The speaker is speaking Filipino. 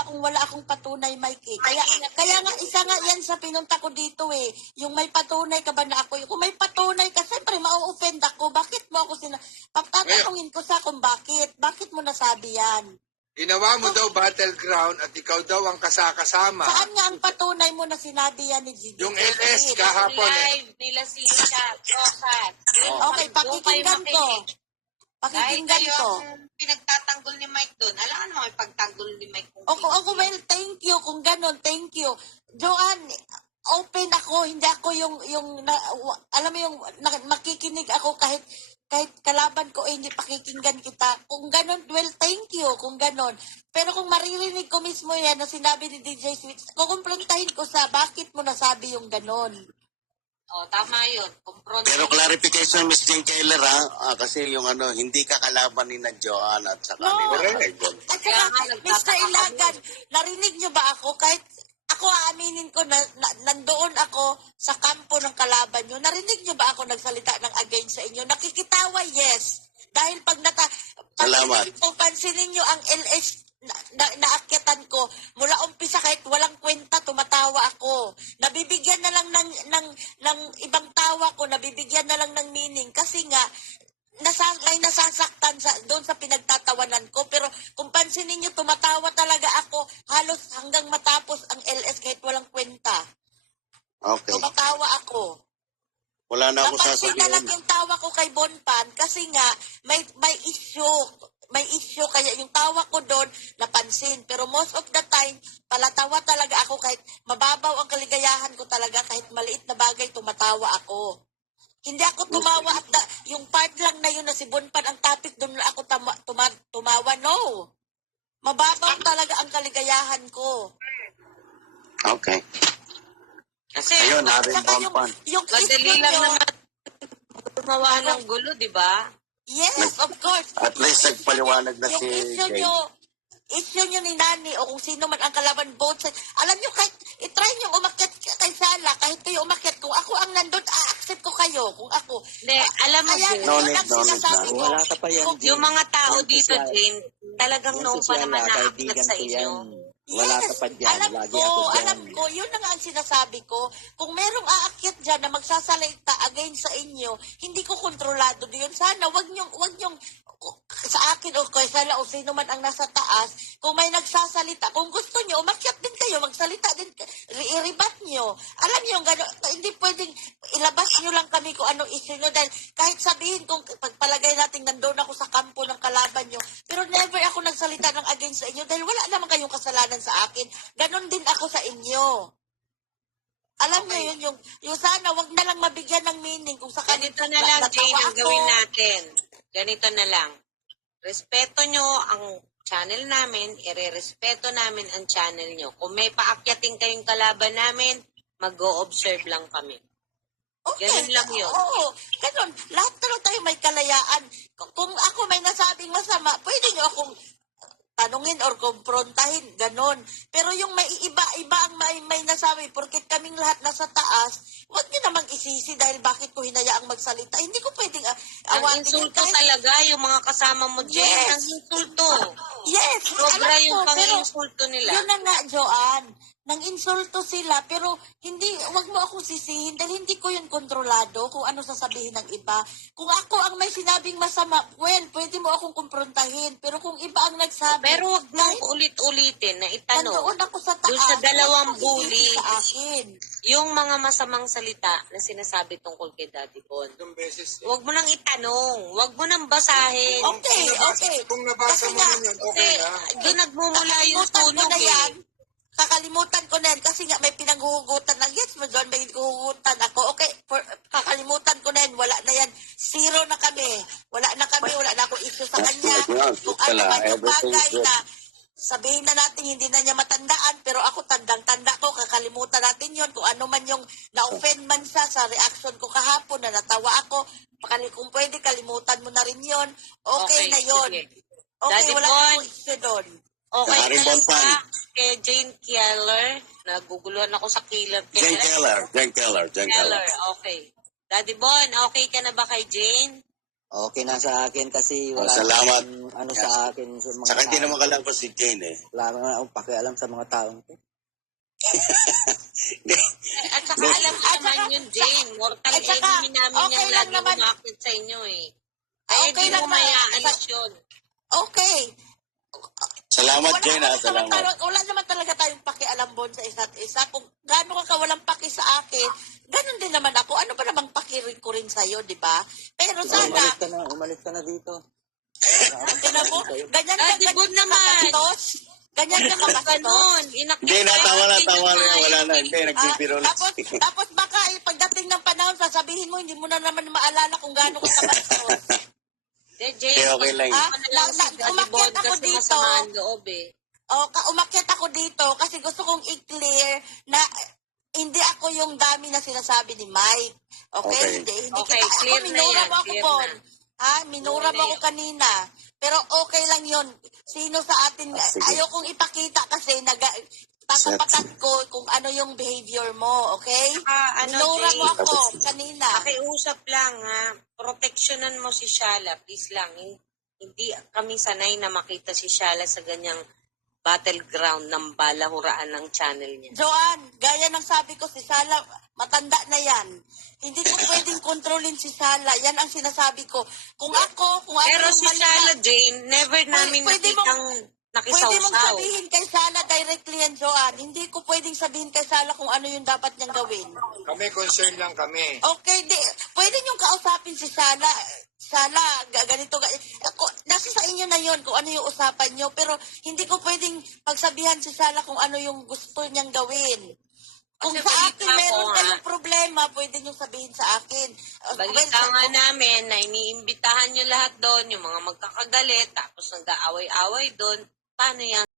maniwala kung wala akong patunay, Mike. Kaya nga, isa nga yan sa pinunta ko dito eh. Yung may patunay ka ba na ako? Kung may patunay ka, siyempre ma-offend ako. Bakit mo ako Tatanungin ko sa kung bakit. Bakit mo nasabi yan? Ginawa mo daw battleground at ikaw daw ang kasama. Saan nga ang patunay mo na sinabi yan ni Gigi? Yung LS kahapon Live nila si Rosan. Okay, pakikinggan ko. Pakikinggan ko. Pinagtatanggol ni Mike doon. Alam nga naman pagtanggol ni Mike. Well, thank you. Kung ganon, thank you. Joanne, open ako. Hindi ako alam mo yung, makikinig ako kahit kalaban ko hindi pakikinggan kita. Kung ganon, well, thank you. Kung ganon. Pero kung maririnig ko mismo yan na sinabi ni DJ Sweets, kukumprontahin ko sa bakit mo nasabi yung ganon. Tama yun. Pero clarification, Miss Jane Keller, kasi yung hindi ka kalaban ni na Joanne at saka ni na Ibon. At saka, Mr. Ilagan, narinig niyo ba ako? Kahit ako aaminin ko na nandoon ako sa kampo ng kalaban niyo. Narinig niyo ba ako nagsalita ng against sa inyo? Nakikitawa, yes. Dahil pag Salamat. pansinin niyo ang LS naakyatan ko, mula umpisa kahit walang kwenta, tumatawa ako. Nabibigyan na lang ng ibang tawa ko, nabibigyan na lang ng meaning. Kasi nga, may nasasaktan doon sa pinagtatawanan ko. Pero kung pansinin niyo, tumatawa talaga ako halos hanggang matapos ang LS kahit walang kwenta. Okay. Tumatawa ako. Wala na ako Napansin na lang sasabihin. yung tawa ko kay Bonpan kasi nga may issue. May issue kaya yung tawa ko doon napansin. Pero most of the time, palatawa talaga ako kahit mababaw ang kaligayahan ko talaga kahit maliit na bagay tumatawa ako. Hindi ako tumawa at yung part lang na yun na si Bonpan ang topic doon na ako tumawa. No. Mababaw talaga ang kaligayahan ko. Okay. Kasi, Ayun, haring Saka Bonpan. yung madali issue lang nyo, naman gumawa ng gulo, di ba? yes, of course. At least nagpaliwanag na Yung si Jane. issue nyo ni Nani o kung sino man ang kalaban both sides. Alam nyo, kahit itry nyo umakyat kay Sala, kahit kayo umakyat, kung ako ang nandun, accept ko kayo. Kung ako. Hindi, alam mo, Kaya Jane, No yun need, ang no need sinasabi na. ko. Wala ka pa yan, Kung- Jane. yung mga tao Yan si dito, Sala. Jane, talagang Yan noon si pa Sala, naman naaklat kaibigan sa ko inyo. yan. Wala ka pa dyan. alam Lagi ako dyan. alam ko, yun na nga ang sinasabi ko. Kung merong aakyat dyan na magsasalita against sa inyo, hindi ko kontrolado yun. Sana, wag nyong, sa akin o kay Sala o sino man ang nasa taas, kung may nagsasalita, kung gusto nyo, umakyat din kayo, magsalita din, i-rebat nyo. Alam nyo, hindi pwedeng ilabas nyo lang kami kung anong issue nyo dahil kahit sabihin kung pagpalagay natin nandoon ako sa kampo ng kalaban nyo, pero never ako nagsalita ng against sa inyo dahil wala naman kayong kasalanan sa akin. Ganon din ako sa inyo. Alam nyo yun, yung sana wag na lang mabigyan ng meaning kung sa Ganito na lang, Jane, ang gawin natin. Ganito na lang. Respeto nyo ang channel namin, ire-respeto namin ang channel nyo. Kung may paakyating kayong kalaban namin, mag-o-observe lang kami. Okay. Ganun lang yun. Oo, ganun. Lahat talaga tayo may kalayaan. Kung ako may nasabing masama, pwede nyo akong tanungin or kumprontahin, ganon. Pero yung may iba ang may nasabi, porket kaming lahat nasa taas, wag niyo namang isisi dahil bakit ko hinayaang magsalita. Hindi ko pwedeng Ang awatin insulto talaga, yung mga kasama mo, Jane, Yes. ang insulto. Yes, Sobra alam yung ko, pero pang-insulto nila. yun na nga, Joanne. Nang insulto sila, pero wag mo akong sisihin dahil hindi ko yun kontrolado kung ano sasabihin ng iba. Kung ako ang may sinabing masama, well, pwede mo akong kumprontahin. Pero kung iba ang nagsabi, Pero wag mo kahit ulit-ulitin na itanong. nandoon ako sa taas, Dun sa dalawang wag mong bully. isisi sa akin. Yung mga masamang salita na sinasabi tungkol kay Daddy Bon. Itong beses. Huwag mo nang itanong. Huwag mo nang basahin. Okay. Kung nabasa Kasi mo nga, na yun, Kasi okay na. doon nagmumula yung kakalimutan ko tunog na yan. eh. Kakalimutan ko na yan kasi nga may pinanghuhugutan na, yes, John, may huhugutan ako. Okay, kakalimutan ko na yan. Wala na yan. Zero na kami. Wala na akong issue sa kanya. Kung ano man yung bagay na sabihin na natin hindi na niya matandaan, pero ako tandang-tanda ko, kakalimutan natin yon. Kung ano man yung na-offend man siya sa reaction ko kahapon na natawa ako, kung pwede, kalimutan mo na rin yon. Okay na yon. sige. Okay, Daddy wala Bon. akong issue doon. Okay Harry na lang Bonpan. ba kay Jane Keller? Naguguluhan ako sa Keller. Jane Keller. Keller, okay. Daddy Bon, okay ka na ba kay Jane? Okay na sa akin kasi wala salamat. namang ano sa akin sa mga Saka hindi tao. naman kalaban si Jane eh. Wala naman akong pakialam sa mga taong to. At saka alam mo naman yun, Jane. Mortal at saka, enemy namin okay yung lang lagi naman. umakit sa inyo eh. Kaya Okay di lang mo na- mayaalis yun. Okay. Salamat, Jane, ha? Salamat. Wala naman talaga tayong pakialam bon sa isa't isa. Kung gaano ka walang paki sa akin, ganun din naman ako. Ano ba namang paki ko rin sa'yo, di ba? Pero sana, Umalis ka na dito. tinan mo, ganyan ka, Di ba naman? kabastos. Ganyan ka kabastos. Ganon. Hindi na, tama na. Wala na. Hindi, nagbibiro lang. Tapos baka pagdating ng panahon, sasabihin mo, hindi mo na naman maalala kung gaano ka kabastos. Jane, Okay lang. Umakyat ako kasi dito. masamaan loob eh. Umakyat ako dito kasi gusto kong i-clear na hindi ako yung dami na sinasabi ni Mike. Okay? Okay. Hindi Okay, kita. clear Ako, na minura yan, mo ako, clear Bon. na. Ha? Minura Clear mo na ako yan. kanina. Pero okay lang yun. Sino sa atin, sige. ayokong ipakita kasi tatapatan ko kung ano yung behavior mo. Okay? Minura mo ako kanina. Pakiusap lang ha. Proteksyonan mo si Shala, please lang. Hindi kami sanay na makita si Shala sa ganyang battleground ng balahuraan ng channel niya. Joanne, gaya ng sabi ko, si Sala, matanda na yan. Hindi ko pwedeng kontrolin si Sala. Yan ang sinasabi ko. Kung ano Pero yung si mali na- Shala, Jane, never namin Pwede nakitang Pwede mong nakisawsaw. sabihin kay Sala directly yan, Joanne. Hindi ko pwedeng sabihin kay Sala kung ano yung dapat niyang gawin. Kami concern lang kami. Okay, pwede niyong kausapin si Sala. Sala, ganito. Nasa sa inyo na yon kung ano yung usapan niyo. Pero hindi ko pwedeng pagsabihan si Sala kung ano yung gusto niyang gawin. Kung Kasi sa balita akin ko, meron ha? kayong problema, pwede niyong sabihin sa akin. Balita nga namin na iniimbitahan nyo lahat doon, yung mga magkakagalit, tapos nag-aaway-away doon. Paano yan?